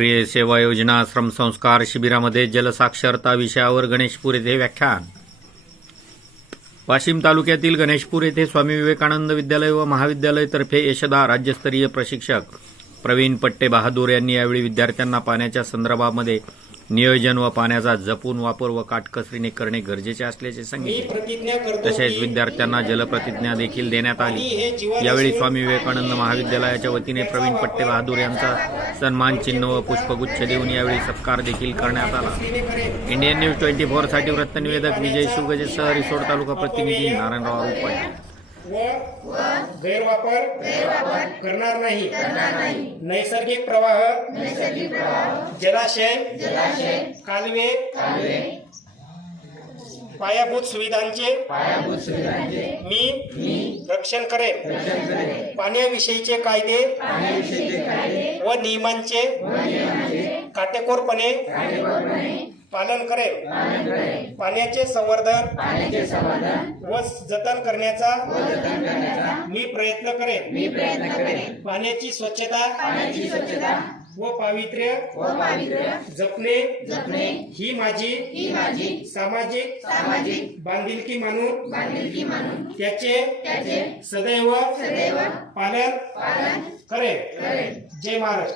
राष्ट्रीय सेवा योजना श्रम संस्कार शिबिरामध्ये जलसाक्षरता विषयावर गणेशपूर येथे व्याख्यान. वाशिम तालुक्यातील गणेशपूर येथे स्वामी विवेकानंद विद्यालय व महाविद्यालयतर्फे यशदा राज्यस्तरीय प्रशिक्षक प्रवीण पट्टे बहादूर यांनी यावेळी विद्यार्थ्यांना पाण्याच्या संदर्भामध्ये नियोजन व पाण्याचा जपून वापर व काटकसरीने करणे गरजेचे असल्याचे सांगितले. तसेच विद्यार्थ्यांना जलप्रतिज्ञा देखील देण्यात आली. यावेळी स्वामी विवेकानंद महाविद्यालयाच्या वतीने प्रवीण पट्टे बहादूर यांचा सन्मान चिन्ह व पुष्पगुच्छ देऊन यावेळी सत्कार देखील करण्यात आला. इंडियन न्यूज ट्वेंटी फोरसाठी वृत्तनिवेदक विजय शिवगजे सह रिसोड तालुका प्रतिनिधी नारायणराव रुपाटे व गैरवापर करणार नाही. नैसर्गिक प्रवाह जलाशय कालवे पायाभूत सुविधांचे मी रक्षण करेन. पाण्याविषयीचे कायदे व नियमांचे काटेकोरपणे पालन करेन पाण्याचे संवर्धन व जतन करण्याचा मी प्रयत्न करेन. पाण्याची स्वच्छता व पावित्र्य जपणे ही माझी सामाजिक बांधिलकी मानून त्याचे सदैव पालन करेन. जय महाराज.